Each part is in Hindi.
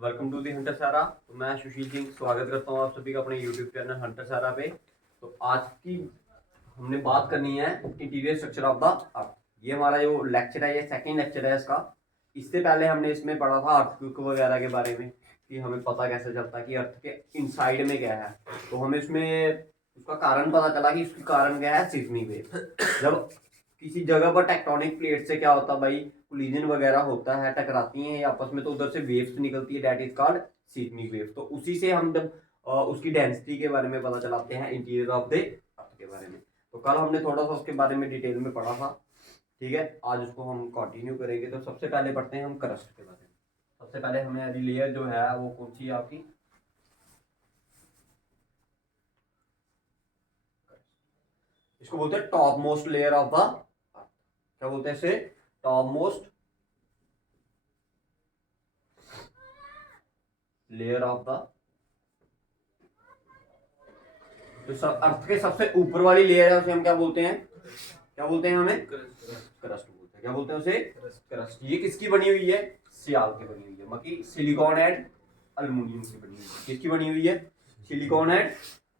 वेलकम टू दी हंटर सारा। तो मैं सुशील सिंह स्वागत करता हूँ आप सभी का अपने यूट्यूब चैनल हंटर सारा पे। तो आज की हमने बात करनी है interior structure of the earth. ये हमारा जो लेक्चर है, ये सेकंड लेक्चर है इसका। इससे पहले हमने इसमें पढ़ा था अर्थक्वेक वगैरह के बारे में कि हमें पता कैसे चलता है कि अर्थ के इनसाइड में क्या है। तो हमें इसमें उसका कारण पता चला कि उसका कारण क्या है, सिस्मिक वेव। जब किसी जगह पर टेक्टोनिक प्लेट से क्या होता है भाई, कोलिजन वगैरह होता है, टकराती हैं आपस में, तो उधर से वेव्स निकलती है, that is called seismic wave. तो उसी से हम जब उसकी डेंसिटी के बारे में पता चलाते हैं इंटीरियर ऑफ द अर्थ के बारे में। तो कल हमने थोड़ा सा उसके बारे में डिटेल में पढ़ा था, ठीक है। आज उसको हम कंटिन्यू करेंगे। तो सबसे पहले पढ़ते हैं हम क्रस्ट के बारे में। सबसे पहले हमें लेयर जो है वो कौन सी है आपकी, इसको बोलते हैं top most layer of the earth. क्या बोलते हैं इसे? Top most layer of the, तो अर्थ के सबसे ऊपर वाली लेयर है उसे हम क्या बोलते हैं? क्या बोलते हैं? हमें क्रस्ट बोलते हैं। क्या बोलते हैं उसे? क्रस्ट। ये किसकी बनी हुई है? सियाल की बनी हुई है, मतलब सिलिकॉन एंड अल्युमिनियम की बनी हुई है। किसकी बनी हुई है? सिलिकॉन एंड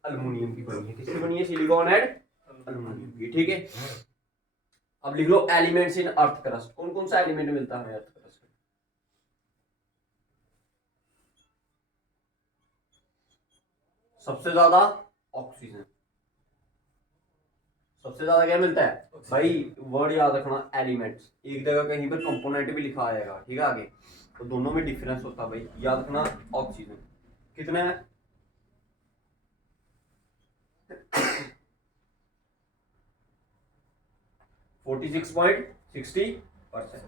अल्युमिनियम की बनी है। किसकी बनी है? सिलिकॉन एंड अल्युमिनियम की, ठीक है। अब लिख लो एलिमेंट्स इन अर्थ क्रस्ट। कौन कौन सा एलिमेंट मिलता है हमें अर्थ क्रस्ट में? सबसे ज्यादा ऑक्सीजन। सबसे ज्यादा क्या मिलता है भाई? वर्ड याद रखना, एलिमेंट्स। एक जगह कहीं पर कंपोनेंट भी लिखा आएगा, ठीक है, आगे। तो दोनों में डिफरेंस होता है भाई, याद रखना। ऑक्सीजन कितना है? 46.60%।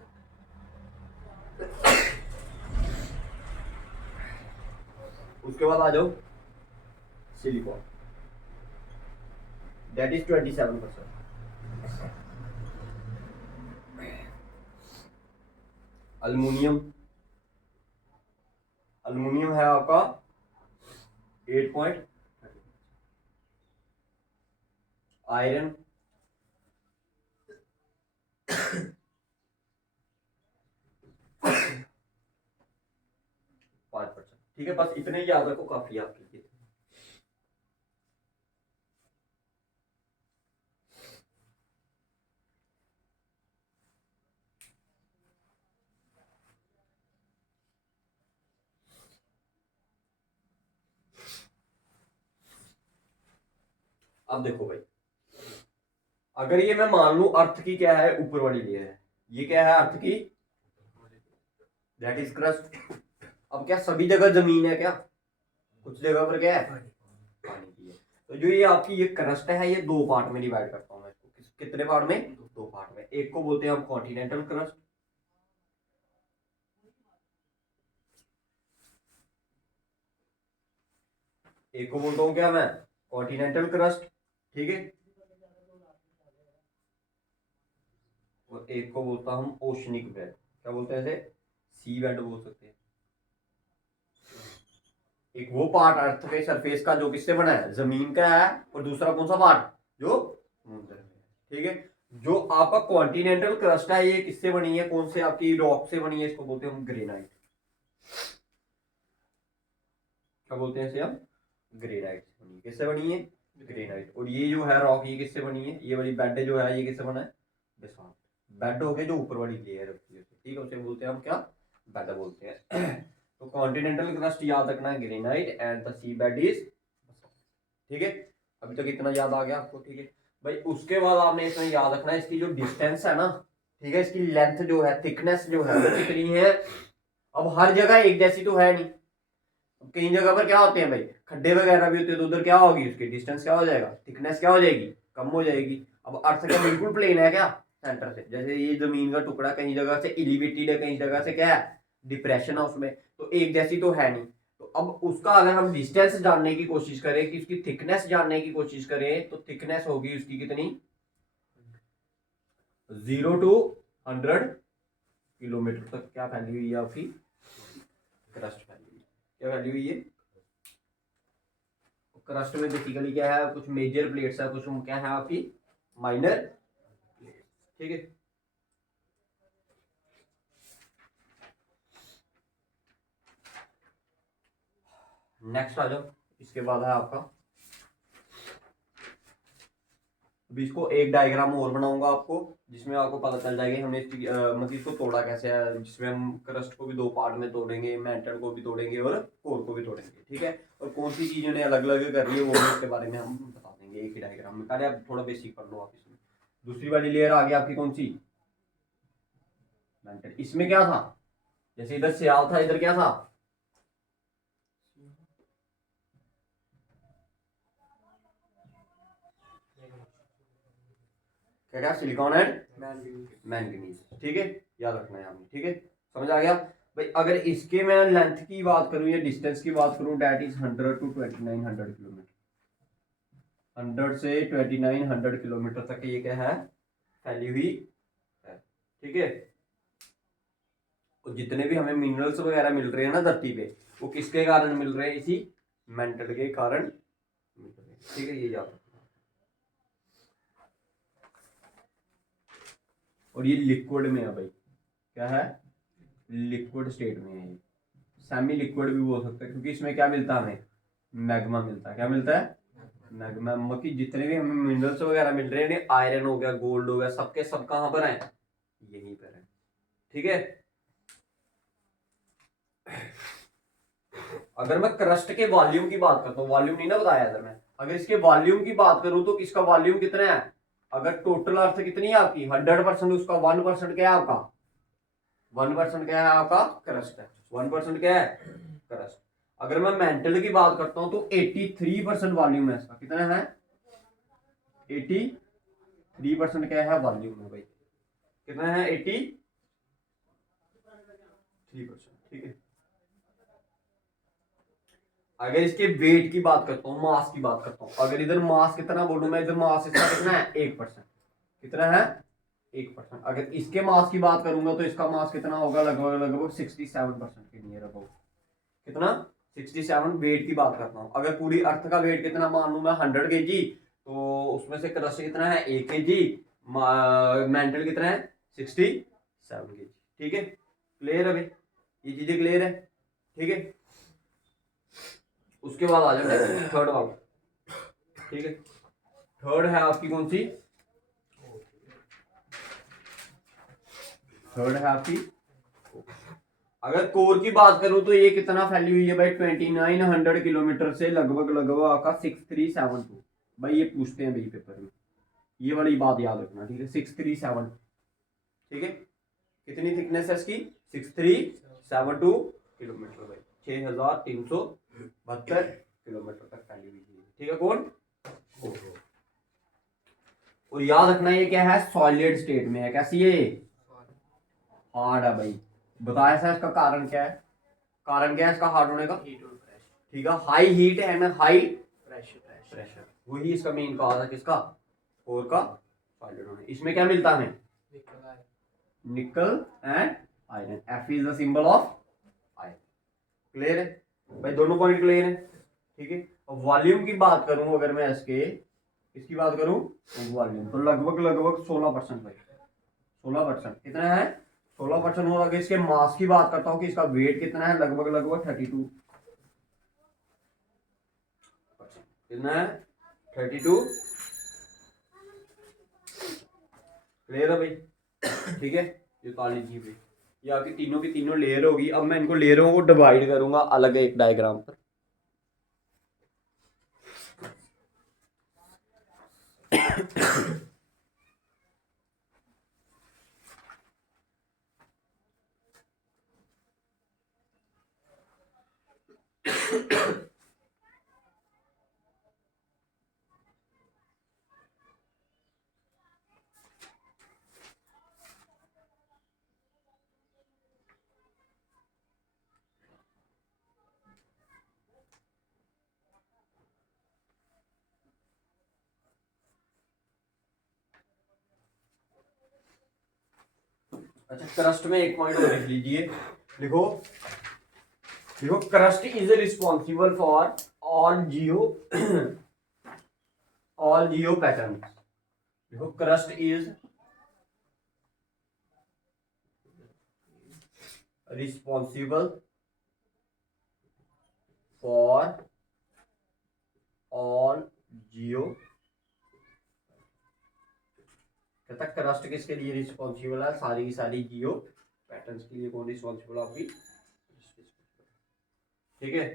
उसके बाद आ जाओ silicon, that is 27%। Aluminium, aluminium है आपका 8. आयरन 5%, ठीक है। बस इतने ही याद रखो, काफी है आपके लिए। अब देखो भाई, अगर ये मैं मान लू अर्थ की क्या है, ऊपर वाली लेयर है, ये क्या है अर्थ की, दैट इज क्रस्ट। अब क्या सभी जगह जमीन है क्या? कुछ जगह पर क्या है? पानी की है। तो जो ये आपकी ये क्रस्ट है, ये दो पार्ट में डिवाइड करता हूं मैं इसको। कितने पार्ट में? दो पार्ट में। एक को बोलते हैं हम कॉन्टिनेंटल क्रस्ट, एक को बोलता हूं क्या मैं? कॉन्टिनेंटल क्रस्ट, ठीक है। और एक को बोलता हम ओशनिक बेड। क्या बोलते हैं इसे? सी बेड बोल सकते हैं। एक वो पार्ट अर्थ के सरफेस का जो किससे बना है, जमीन का है, और दूसरा कौन सा पार्ट? जो समुद्र में है, ठीक है। जो आपका कॉन्टिनेंटल क्रस्ट है, ये किससे बनी है, कौन से आपकी रॉक से बनी है? इसको बोलते हैं हम ग्रेनाइट। क्या बोलते हैं इसे हम? ग्रेनाइट से बनी है। किससे बनी है? ग्रेनाइट। और ये जो है रॉक, ये किससे बनी है? ये वाली बेड जो है, ये किससे बना है? बेसाल्ट। बेड हो गए जो ऊपर वाली लेयर होती है, ठीक है, उसे बोलते हैं हम क्या? बेड बोलते हैं। तो कॉन्टिनेंटल क्रस्ट याद रखना है granite, and the seabed is, ठीक है। अभी तक इतना याद आ गया आपको, ठीक है भाई। उसके बाद आपने इसमें याद रखना है इसकी जो डिस्टेंस है ना, ठीक है, इसकी लेंथ जो है, थिकनेस जो है, वो कितनी है। अब हर जगह एक जैसी तो है नहीं, कई जगह पर क्या होते हैं भाई, खड्डे वगैरह भी होते हैं, तो उधर क्या होगी, उसकी डिस्टेंस क्या हो जाएगा, थिकनेस क्या हो जाएगी, कम हो जाएगी। अब अर्थ का बिल्कुल प्लेन है क्या सेंटर से, जैसे ये जमीन का टुकड़ा कहीं जगह से एलिवेटेड है, कहीं जगह से क्या है, डिप्रेशन है उसमें, तो एक जैसी तो है नहीं। तो अब उसका अगर हम डिस्टेंस जानने की कोशिश करें, कि उसकी थिकनेस जानने की कोशिश करें, तो थिकनेस होगी उसकी कितनी, 0 to 100 किलोमीटर तक क्या फैली हुई है आपकी क्रस्ट फैली हुई है। क्या फैली हुई है? क्रस्ट में बेसिकली क्या है, कुछ मेजर प्लेट्स है, कुछ क्या है आपकी माइनर प्लेट्स, ठीक है। नेक्स्ट आ जाओ, इसके बाद है आपका, अभी इसको एक डायग्राम और बनाऊंगा आपको, जिसमें आपको पता चल जाएगा हमने मतलब इसको तोड़ा कैसे है, जिसमें हम क्रस्ट को भी दो पार्ट में तोड़ेंगे, मेंटल को भी तोड़ेंगे और कोर को भी तोड़ेंगे, ठीक है। और कौन सी चीजें ने अलग अलग कर रही है वो भी इसके बारे में हम बता देंगे एक ही डायग्राम में। पहले आप थोड़ा बेसिक कर लो आप इसमें। दूसरी वाली लेयर आ गई आपकी कौन सी, मेंटल। इसमें क्या था, जैसे इधर सियाल था, इधर क्या था, क्या क्या, सिलिकॉन एंड मैंगनीज, ठीक है, याद रखना है आपने, ठीक है, समझ आ गया भाई। अगर इसके मैं लेंथ की बात करूं या डिस्टेंस की बात करूं, डेट इज 100 to 2900 किलोमीटर, 100 से 2900 किलोमीटर तक ये क्या है, फैली हुई है, ठीक है। और जितने भी हमें मिनरल्स वगैरह मिल रहे हैं ना धरती पे, वो किसके कारण मिल रहे हैं, इसी मेंटल के कारण मिल रहे हैं, ठीक है, ये याद रखना। और ये लिक्विड में है भाई, क्या है, लिक्विड स्टेट में है, सेमी लिक्विड भी बोल सकते हैं, क्योंकि इसमें क्या मिलता है हमें, मैग्मा मिलता है, क्या मिलता है, मैग्मा। मतलब जितने भी हमें मिनरल्स वगैरह मिल रहे हैं, आयरन हो गया, गोल्ड हो गया, सबके सब कहां पर है, यहीं पर है, ठीक है। अगर मैं क्रस्ट के वॉल्यूम की बात करता हूँ, वॉल्यूम नहीं ना बताया इधर मैं, अगर इसके वॉल्यूम की बात करूं तो इसका वॉल्यूम कितना है, अगर टोटल अर्थ कितनी है आपकी 100%, उसका 1% क्या है आपका, 1% क्या है आपका क्रस्ट है, 1% क्या है क्रस्ट। अगर मैं मेंटल की बात करता हूं तो 83% वॉल्यूम है इसका, कितना है, 83% क्या है वॉल्यूम है भाई, कितना है, 83%, ठीक है। अगर इसके वेट की बात करता हूँ, मास की बात करता हूँ, अगर इधर मास कितना बोलूं मैं, इधर मास इसका कितना है, 1%, कितना है, 1%। अगर इसके मास की बात करूंगा तो इसका मास कितना होगा, लगभग लगभग 67% के नियर अबाउट, कितना, 67 वेट की बात करता हूँ। अगर पूरी अर्थ का वेट कितना मान लू मैं, 100 kg, तो उसमें से क्रस्ट कितना है, 1 kg, मेंटल कितना है, 67 kg, ठीक है। क्लियर है भाई, ये चीजें क्लियर है, ठीक है। उसके बाद आ जाए थर्ड वाला, ठीक है। थर्ड है आपकी कौन सी, थर्ड है आपकी, अगर कोर की बात करूं तो ये कितना फैली हुई है भाई, 2900 किलोमीटर से लगभग लगभग आपका 6372, भाई ये पूछते हैं भाई पेपर में, ये वाली बात याद रखना, ठीक है, 637, ठीक है। कितनी थिकनेस है इसकी, 6372 किलोमीटर भाई, 6372 किलोमीटर तक फैली हुई है, ठीक है। कौन, और याद रखना ये क्या है, सॉलिड स्टेट में है, कैसी है, हार्ड है भाई। बताया था इसका कारण क्या है, कारण क्या है इसका हार्ड होने का, ठीक है, high heat and high pressure, वही इसका मेन कॉज है, किसका, कोर का सॉलिड होने। इसमें क्या मिलता है हमें, निकल and iron, F is the symbol of iron, clear है भाई, दोनों पॉइंट क्लियर है, ठीक है। वॉल्यूम की बात करूं अगर मैं इसके, इसकी बात करूं वॉल्यूम, तो लगभग लगभग 16% भाई, 16% कितना है, 16%। और अगर इसके मास की बात करता हूँ कि इसका वेट कितना है, लगभग लगभग 32, कितना है, 32, क्लियर है भाई, ठीक है। ये काली जी भाई, ये आपकी तीनों की तीनों लेयर होगी। अब मैं इनको लेयरों को डिवाइड करूंगा अलग एक डायग्राम पर। अच्छा, क्रस्ट में एक पॉइंट और लिख लीजिए, लिखो, देखो, crust is responsible for all geo all geo pattern. देखो, crust is responsible for all geo. कहता क्रस्ट किसके लिए रिस्पॉन्सिबल है? सारी की सारी जियो पैटर्न्स के लिए कौन रिस्पॉन्सिबल है आपकी? ठीक है,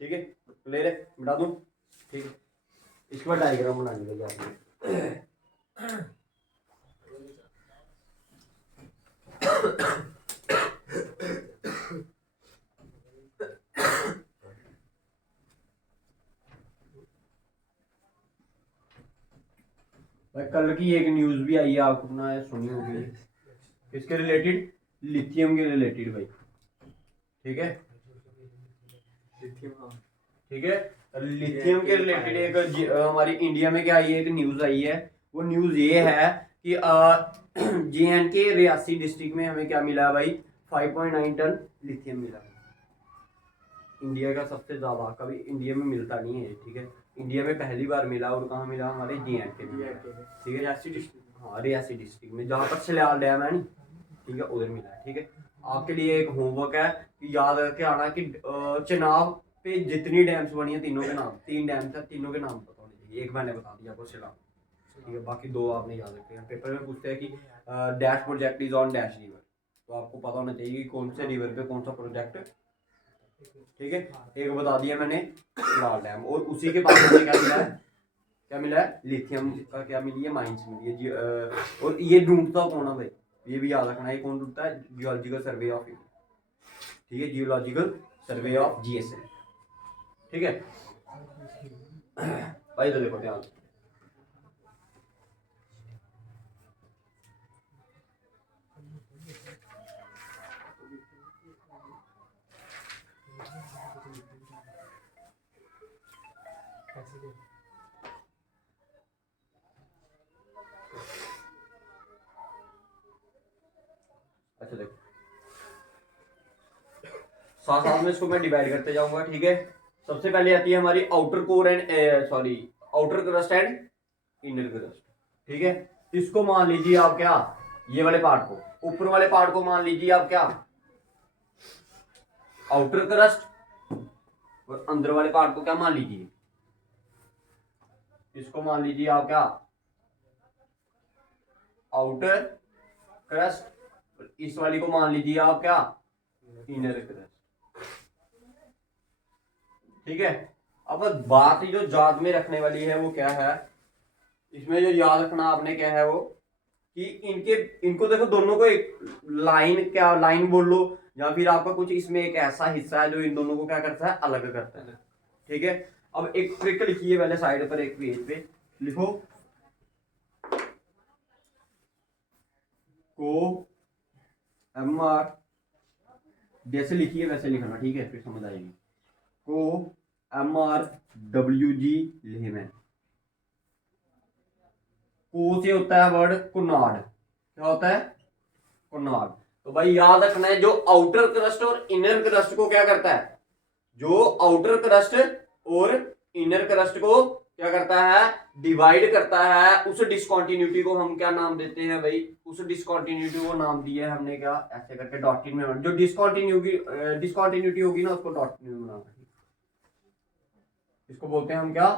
ठीक है, क्लियर है, मिटा दूं? ठीक है, इसके बाद डायग्राम बनाने लगे आपने। भाई कल की एक न्यूज भी आई है, आपने सुनी होगी, किसके रिलेटेड? लिथियम के रिलेटेड भाई। ठीक है, लिथियम, ठीक है, लिथियम के रिलेटेड एक हमारी इंडिया में क्या आई है, एक न्यूज आई है। वो न्यूज ये है कि JNK रियासी डिस्ट्रिक्ट में हमें क्या मिला भाई? 5.9 टन लिथियम मिला। इंडिया का सबसे ज्यादा, कभी इंडिया में मिलता नहीं है। ठीक है, इंडिया में पहली बार मिला, और कहाँ मिला? हमारे JNK में मिला। ठीक है, रियासी डिस्ट्रिक्ट। हाँ, रियासी डिस्ट्रिक्ट में, जहाँ पर सलाल डैम है नी, ठीक है, उधर मिला है। ठीक है, आपके लिए एक होमवर्क है कि याद रख के आना कि चेनाब पे जितनी डैम्स बनी है तीनों के नाम, 3 डैम्स है, तीनों के नाम पता होने चाहिए। एक मैंने बता दिया आपको चेनाब, ठीक है, बाकी 2 आपने याद रखे हैं। पेपर में पूछते हैं कि dash project is on dash river, तो आपको पता होना चाहिए कि कौन से रिवर पे कौन सा प्रोजेक्ट। ठीक है, एक बता दिया मैंने लाल डैम, और उसी के पास में क्या मिला है? क्या मिला है? लिथियम का क्या मिली है? माइंस मिली है जी। और ये ढूंढता कौन है भाई? ये भी याद रखना है, कौन ढूंढता है? Geological survey of India. ठीक है, जियोलॉजिकल सर्वे ऑफ GSL। ठीक है भाई, तो देखो ध्यान। अच्छा देखो, साथ साथ में इसको मैं डिवाइड करते जाऊंगा। ठीक है, सबसे पहले आती है हमारी outer core and sorry outer crust and inner crust. ठीक है, इसको मान लीजिए आप क्या? ये वाले पार्ट को, ऊपर वाले पार्ट को मान लीजिए आप क्या? आउटर क्रस्ट, और अंदर वाले पार्ट को क्या मान लीजिए? इसको मान लीजिए आप क्या? आउटर क्रस्ट, और इस वाली को मान लीजिए आप क्या? Inner crust. ठीक है, अब बात जो याद में रखने वाली है वो क्या है? इसमें जो याद रखना आपने क्या है वो कि इनको देखो, दोनों को एक लाइन, क्या लाइन बोल लो, या फिर आपका कुछ इसमें एक ऐसा हिस्सा है जो इन दोनों को क्या करता है? अलग करता है। ठीक है, अब एक ट्रिक लिखिए पहले साइड पर, एक पेज पे लिखो को MR, जैसे लिखिए वैसे लिखना। ठीक है, फिर समझ आएगी। को MRWG लेमन। को से होता है वर्ड कुनाड, क्या होता है? कुनाड। तो भाई याद रखना है, जो आउटर क्रस्ट और इनर क्रस्ट को क्या करता है? जो आउटर क्रस्ट और इनर क्रस्ट को क्या करता है? डिवाइड करता है। उस डिसकंटिन्यूटी को हम क्या नाम देते हैं भाई? उस डिसकंटिन्यूटी को नाम दिया है हमने क्या? ऐसे करके डॉटेड में, जो डिसकंटिन्यूटी होगी ना, उसको डॉटेड में बनाना। इसको बोलते हैं हम क्या?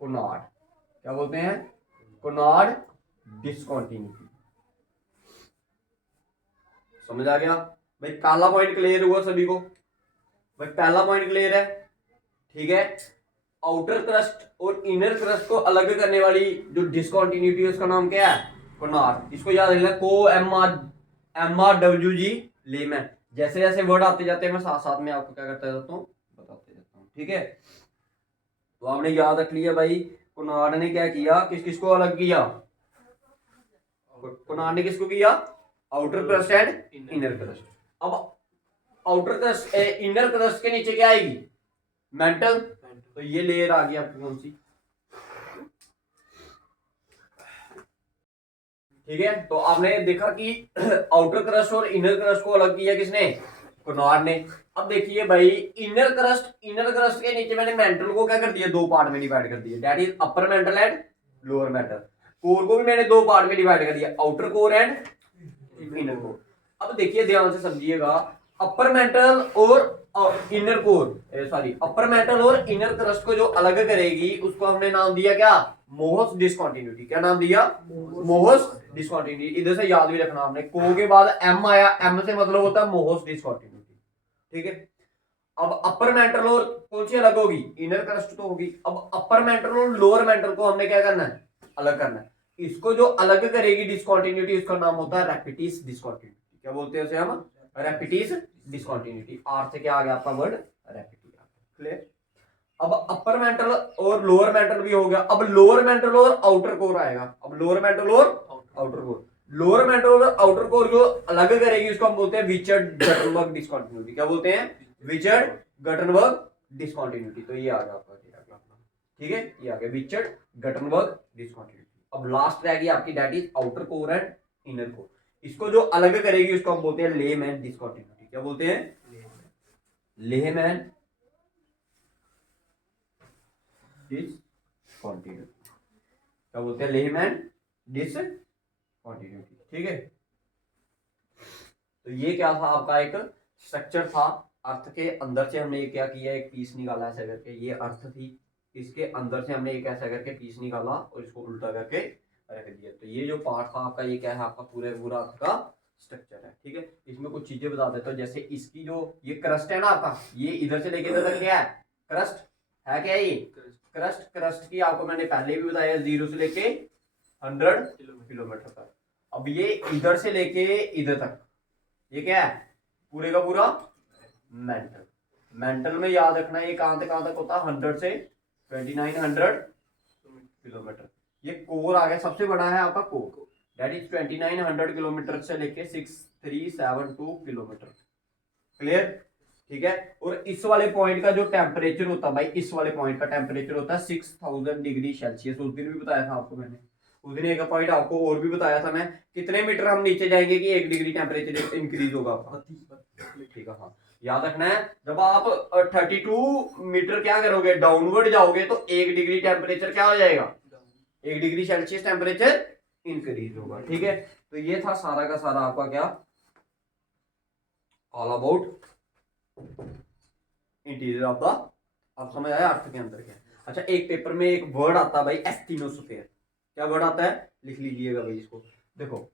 कोनाड। क्या बोलते हैं? कोनाड डिसकंटिन्यूटी। समझ आ गया भाई? पहला पॉइंट क्लियर हुआ सभी को भाई? पहला पॉइंट क्लियर है? ठीक है, आउटर क्रस्ट और इनर क्रस्ट को अलग करने वाली जो डिसकंटिन्यूटी है उसका नाम क्या है? कोनाड। इसको याद रखना, को MRWG लेमन। जैसे जैसे वर्ड आते जाते हैं मैं साथ साथ में आपको क्या करता जाता हूँ? बताते जाता हूँ। ठीक है, तो आपने याद रख लिया भाई, कोनाड ने क्या किया? किस किस को अलग किया? कोनाड ने किसको किया? Outer crust and inner crust. अब आउटर क्रस्ट इनर क्रस्ट के नीचे क्या आएगी? मेंटल। तो ये लेयर आ गई आपकी कौन सी? ठीक है, तो आपने देखा कि आउटर क्रस्ट और इनर क्रस्ट को अलग किया किसने? कोनाड ने। अब देखिए भाई, इनर क्रस्ट के नीचे मैंने मेंटल को क्या कर दिया? 2 पार्ट में डिवाइड कर दिया, that is upper mantle and lower mental. Core को भी मैंने 2 पार्ट में डिवाइड कर दिया, outer core and inner core. अब देखिए ध्यान से समझिएगा, अपर मेंटल और inner core sorry upper mantle और इनर क्रस्ट को जो अलग करेगी उसको हमने नाम दिया क्या, मोहस डिसकंटिन्यूटी। क्या नाम दिया, मोहस डिसकंटिन्यूटी। इधर से याद भी रखना आपने, को के बाद एम आया, एम से मतलब होता है मोहस डिसकंटिन्यूटी, ठीक है। अब अपर मेंटल और कौन सी अलग होगी, इनर क्रस्ट तो होगी। अब अपर मेंटल और लोअर मेंटल को हमने क्या करना है, अलग करना है। इसको जो अलग करेगी डिसकंटिन्यूटी उसका नाम होता है रैपिटिस डिसकंटिन्यूटी। क्या बोलते हैं उसे हम, रैपिटिस डिसकंटिन्यूटी। आर से क्या आ गया आपका वर्ड, रैपिटी। क्लियर। अब अपर मेंटल और लोअर मेंटल भी हो गया। अब लोअर मेंटल और आउटर कोर आएगा। अब लोअर मेंटल और आउटर कोर, लोअर मेंटल और आउटर कोर जो अलग करेगी उसको हम बोलते हैं विचर्ड गटनबर्ग डिसकंटिन्यूटी। क्या बोलते हैं, विचर्ड गटनबर्ग डिसकंटिन्यूटी। तो ये आ गया आपका, ठीक है, ये आ गया विचर्ड गटनबर्ग डिसकंटिन्यूटी। अब लास्ट रह गई आपकी, that is outer core and inner core. इसको जो अलग करेगी उसको हम बोलते हैं लेमैन डिसकंटिन्यूटी। क्या बोलते हैं, लेमैन डिसकंटिन्यूटी। क्या बोलते हैं, लेमैन डिसकंटिन्यूटी, ठीक है। तो ये क्या था आपका, एक स्ट्रक्चर था। अर्थ के अंदर से हमने ये क्या किया, एक पीस निकाला ऐसा करके, ये अर्थ थी, इसके अंदर से हमने एक ऐसा करके पीस निकाला और इसको उल्टा करके रख दिया। तो ये जो पार्ट था आपका, ये क्या है आपका, पूरा अर्थ का स्ट्रक्चर है, ठीक है। इसमें कुछ चीजें बता देता हूँ, जैसे इसकी जो ये क्रस्ट है ना आपका, ये इधर से लेके इधर तक क्या है, क्रस्ट है। क्या है ये क्रस्ट की आपको मैंने पहले भी बताया, 0 से लेके 100 किलोमीटर तक। अब ये इधर से लेके इधर तक ये क्या है, पूरे का पूरा मेंटल। मेंटल में याद रखना ये कहां तक होता है, 100 से 2900 किलोमीटर। ये कोर आ गया, सबसे बड़ा है आपका कोर, दैट इज 2900 किलोमीटर से लेके 6372 किलोमीटर। क्लियर, ठीक है। और इस वाले पॉइंट का जो टेम्परेचर होता है भाई, इस वाले पॉइंट का टेम्परेचर होता है 6000 डिग्री सेल्सियस। उस दिन भी बताया था आपको मैंने, उस दिन एक पॉइंट आपको और भी बताया था मैं, कितने मीटर हम नीचे जाएंगे कि 1 डिग्री टेम्परेचर इंक्रीज होगा आपका, ठीक है। हाँ, याद रखना है, जब आप 32 मीटर क्या करोगे, डाउनवर्ड जाओगे, तो 1 डिग्री टेम्परेचर क्या हो जाएगा, 1 डिग्री सेल्सियस टेम्परेचर इंक्रीज होगा, ठीक है। तो ये था सारा का सारा आपका क्या, all about interior of the, आप समझ आया अर्थ के अंदर क्या। अच्छा, एक पेपर में एक वर्ड आता है भाई, एस्टिनोस्फेयर। क्या वर्ड आता है, लिख लीजिएगा भाई इसको। देखो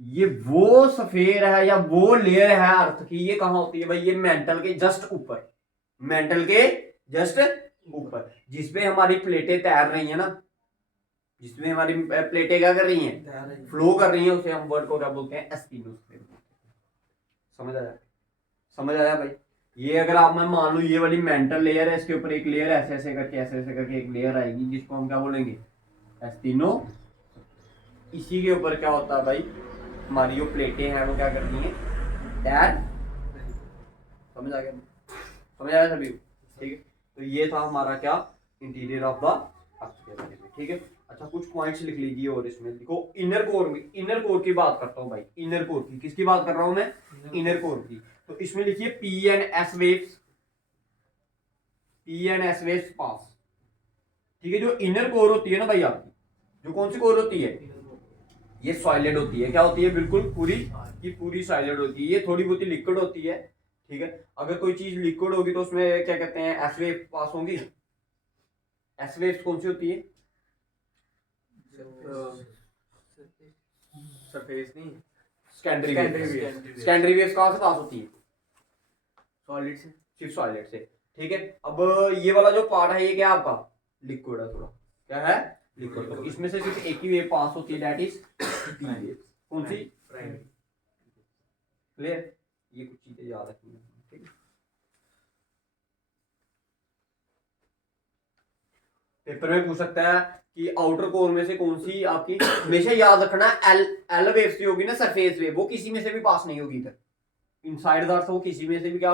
ये वो सफेयर है या वो लेयर है अर्थ की, ये कहां होती है भाई, ये मेंटल के जस्ट ऊपर, मेंटल के जस्ट ऊपर, जिसपे हमारी प्लेटें तैर रही है ना, जिसमें हमारी प्लेटें क्या कर रही हैं, फ्लो कर रही हैं, उसे हम वर्ड को क्या बोलते हैं, एस्टिनोस्फेयर। समझ आया भाई। ये अगर आप, मैं मान लू ये वाली मेंटल लेयर है, इसके ऊपर एक लेयर ऐसे ऐसे करके एक लेयर आएगी, जिसको हम क्या बोलेंगे, एस्टिनो। इसी के ऊपर क्या होता है भाई, हमारी जो प्लेटें हैं वो क्या करती हैं, तैर। समझ आ गया सभी, ठीक है। तो ये था हमारा क्या, इंटीरियर ऑफ द अर्थ के बारे में, ठीक है। अच्छा, कुछ पॉइंट्स लिख लीजिए और इसमें देखो, इनर कोर में, इनर कोर की बात करता हूँ भाई, इनर कोर की, किसकी बात कर रहा हूं मैं, इनर कोर की। तो इसमें लिखिए पी एंड एस वेव्स पास, ठीक है। जो इनर कोर होती है ना भाई आपकी, जो कौन सी कोर होती है, ये सॉलिड होती है। क्या होती है, बिल्कुल पूरी की पूरी सॉलिड होती है। ये थोड़ी बहुत लिक्विड होती है, ठीक है। अगर कोई चीज लिक्विड होगी तो उसमें क्या कहते हैं, एस वेव पास होंगी। एस वेव्स कौन सी होती है, सरफेस नहीं, सेकेंडरी वेव्स कहां से पास होती है, सॉलिड से, सिर्फ सॉलिड से, ठीक है। अब ये वाला जो पार्ट है ये क्या है आपका, लिक्विड है थोड़ा, क्या है, लिक्विड। तो इसमें से सिर्फ एक ही वेव पास होती है, दैट इज पी वेव। कौन सी, क्लियर। ये कुछ चीजें याद रखनी है, ठीक है। पेपर में पूछ सकता है कि आउटर कोर में से कौन सी आपकी, हमेशा याद रखना, एल वेव से होगी ना सरफेस वेव, वो किसी में से भी पास नहीं होगी इधर, इनसाइड द अर्थ वो किसी में से भी क्या